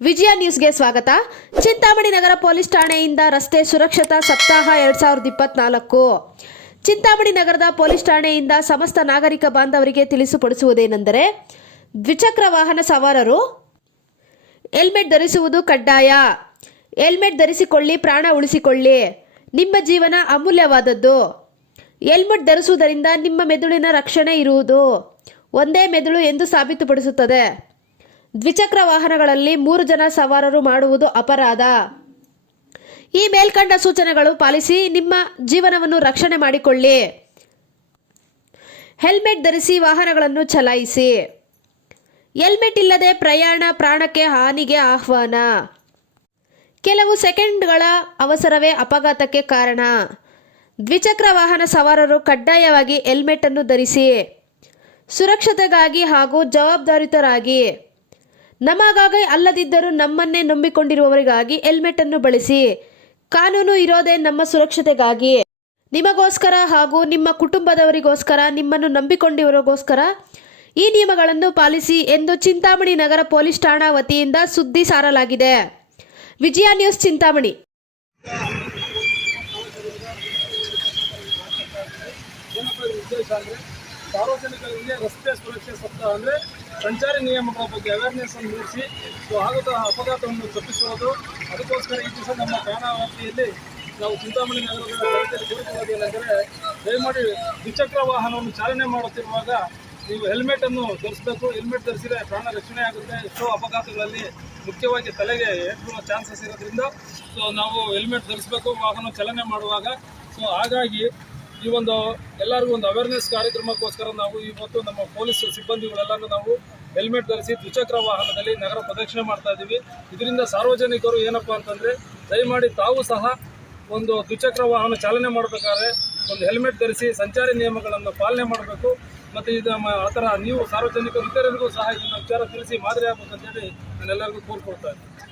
ವಿಜಯ ನ್ಯೂಸ್ಗೆ ಸ್ವಾಗತ. ಚಿಂತಾಮಣಿ ನಗರ ಪೊಲೀಸ್ ಠಾಣೆಯಿಂದ ರಸ್ತೆ ಸುರಕ್ಷತಾ ಸಪ್ತಾಹ ಎರಡ್ ಸಾವಿರದ ಇಪ್ಪತ್ನಾಲ್ಕು. ಚಿಂತಾಮಣಿ ನಗರದ ಪೊಲೀಸ್ ಠಾಣೆಯಿಂದ ಸಮಸ್ತ ನಾಗರಿಕ ಬಾಂಧವರಿಗೆ ತಿಳಿಸುಪಡಿಸುವುದೇನೆಂದರೆ ದ್ವಿಚಕ್ರ ವಾಹನ ಸವಾರರು ಹೆಲ್ಮೆಟ್ ಧರಿಸುವುದು ಕಡ್ಡಾಯ. ಹೆಲ್ಮೆಟ್ ಧರಿಸಿಕೊಳ್ಳಿ, ಪ್ರಾಣ ಉಳಿಸಿಕೊಳ್ಳಿ. ನಿಮ್ಮ ಜೀವನ ಅಮೂಲ್ಯವಾದದ್ದು. ಹೆಲ್ಮೆಟ್ ಧರಿಸುವುದರಿಂದ ನಿಮ್ಮ ಮೆದುಳಿನ ರಕ್ಷಣೆ ಇರುವುದು. ಒಂದೇ ಮೆದುಳು ಎಂದು ಸಾಬೀತುಪಡಿಸುತ್ತದೆ. ದ್ವಿಚಕ್ರ ವಾಹನಗಳಲ್ಲಿ ಮೂರು ಜನ ಸವಾರರು ಮಾಡುವುದು ಅಪರಾಧ. ಈ ಮೇಲ್ಕಂಡ ಸೂಚನೆಗಳು ಪಾಲಿಸಿ ನಿಮ್ಮ ಜೀವನವನ್ನು ರಕ್ಷಣೆ ಮಾಡಿಕೊಳ್ಳಿ. ಹೆಲ್ಮೆಟ್ ಧರಿಸಿ ವಾಹನಗಳನ್ನು ಚಲಾಯಿಸಿ. ಹೆಲ್ಮೆಟ್ ಇಲ್ಲದೆ ಪ್ರಯಾಣ, ಪ್ರಾಣಕ್ಕೆ ಹಾನಿಗೆ ಆಹ್ವಾನ. ಕೆಲವು ಸೆಕೆಂಡ್ಗಳ ಅವಸರವೇ ಅಪಘಾತಕ್ಕೆ ಕಾರಣ. ದ್ವಿಚಕ್ರ ವಾಹನ ಸವಾರರು ಕಡ್ಡಾಯವಾಗಿ ಹೆಲ್ಮೆಟ್ ಅನ್ನು ಧರಿಸಿ. ಸುರಕ್ಷತೆಗಾಗಿ ಹಾಗೂ ಜವಾಬ್ದಾರಿತರಾಗಿ. ನಮಗಾಗಿ ಅಲ್ಲದಿದ್ದರೂ ನಮ್ಮನ್ನೇ ನಂಬಿಕೊಂಡಿರುವವರಿಗಾಗಿ ಹೆಲ್ಮೆಟ್ ಅನ್ನು ಬಳಸಿ. ಕಾನೂನು ಇರೋದೇ ನಮ್ಮ ಸುರಕ್ಷತೆಗಾಗಿ. ನಿಮಗೋಸ್ಕರ ಹಾಗೂ ನಿಮ್ಮ ಕುಟುಂಬದವರಿಗೋಸ್ಕರ, ನಿಮ್ಮನ್ನು ನಂಬಿಕೊಂಡಿರೋರಿಗೋಸ್ಕರ ಈ ನಿಯಮಗಳನ್ನು ಪಾಲಿಸಿ ಎಂದು ಚಿಂತಾಮಣಿ ನಗರ ಪೊಲೀಸ್ ಠಾಣಾ ವತಿಯಿಂದ ಸುದ್ದಿ ಸಾರಲಾಗಿದೆ. ವಿಜಯ ನ್ಯೂಸ್ ಚಿಂತಾಮಣಿ. ಸಾರ್ವಜನಿಕರಿಗೆ ರಸ್ತೆ ಸುರಕ್ಷೆ ಸಪ್ತಾಹ ಅಂದರೆ ಸಂಚಾರಿ ನಿಯಮಗಳ ಬಗ್ಗೆ ಅವೇರ್ನೆಸ್ ಅನ್ನು ಮೂಡಿಸಿ, ಸೊ ಆಗುತ್ತ ಅಪಘಾತವನ್ನು ತಪ್ಪಿಸುವುದು. ಅದಕ್ಕೋಸ್ಕರ ಈ ದಿವಸ ನಮ್ಮ ವ್ಯಾಪ್ತಿಯಲ್ಲಿ ನಾವು ಚಿಂತಾಮಣಿ ನಗರದ ಜನತೆಯಲ್ಲಿ ಕೋರಿಕೊಳ್ಳೋದು ಏನೆಂದರೆ, ದಯಮಾಡಿ ದ್ವಿಚಕ್ರ ವಾಹನವನ್ನು ಚಾಲನೆ ಮಾಡುತ್ತಿರುವಾಗ ನೀವು ಹೆಲ್ಮೆಟ್ ಅನ್ನು ಧರಿಸಬೇಕು. ಹೆಲ್ಮೆಟ್ ಧರಿಸಿದರೆ ಪ್ರಾಣ ರಕ್ಷಣೆ ಆಗುತ್ತೆ. ಎಷ್ಟೋ ಅಪಘಾತಗಳಲ್ಲಿ ಮುಖ್ಯವಾಗಿ ತಲೆಗೆ ಏಟುವ ಚಾನ್ಸಸ್ ಇರೋದ್ರಿಂದ ಸೊ ನಾವು ಹೆಲ್ಮೆಟ್ ಧರಿಸಬೇಕು. ವಾಹನ ಚಲನೆ ಮಾಡುವಾಗ ಸೊ ಹಾಗಾಗಿ ಈ ಒಂದು ಎಲ್ಲರಿಗೂ ಒಂದು ಅವೇರ್ನೆಸ್ ಕಾರ್ಯಕ್ರಮಕ್ಕೋಸ್ಕರ ನಾವು ಇವತ್ತು ನಮ್ಮ ಪೊಲೀಸ್ ಸಿಬ್ಬಂದಿಗಳೆಲ್ಲರೂ ನಾವು ಹೆಲ್ಮೆಟ್ ಧರಿಸಿ ದ್ವಿಚಕ್ರ ವಾಹನದಲ್ಲಿ ನಗರ ಪ್ರದಕ್ಷಿಣೆ ಮಾಡ್ತಾ ಇದ್ದೀವಿ. ಇದರಿಂದ ಸಾರ್ವಜನಿಕರು ಏನಪ್ಪ ಅಂತಂದರೆ ದಯಮಾಡಿ ತಾವು ಸಹ ಒಂದು ದ್ವಿಚಕ್ರ ವಾಹನ ಚಾಲನೆ ಮಾಡಬೇಕಾದ್ರೆ ಒಂದು ಹೆಲ್ಮೆಟ್ ಧರಿಸಿ ಸಂಚಾರಿ ನಿಯಮಗಳನ್ನು ಪಾಲನೆ ಮಾಡಬೇಕು. ಮತ್ತು ಇದು ಆ ಥರ ನೀವು ಸಾರ್ವಜನಿಕರು ಇತರರಿಗೂ ಸಹ ಇದನ್ನು ವಿಚಾರ ತಿಳಿಸಿ ಮಾದರಿ ಆಗ್ಬೇಕಂತೇಳಿ ನಾನು ಎಲ್ಲರಿಗೂ ಕೋರ್ಕೊಳ್ತಾ ಇದ್ದೀನಿ.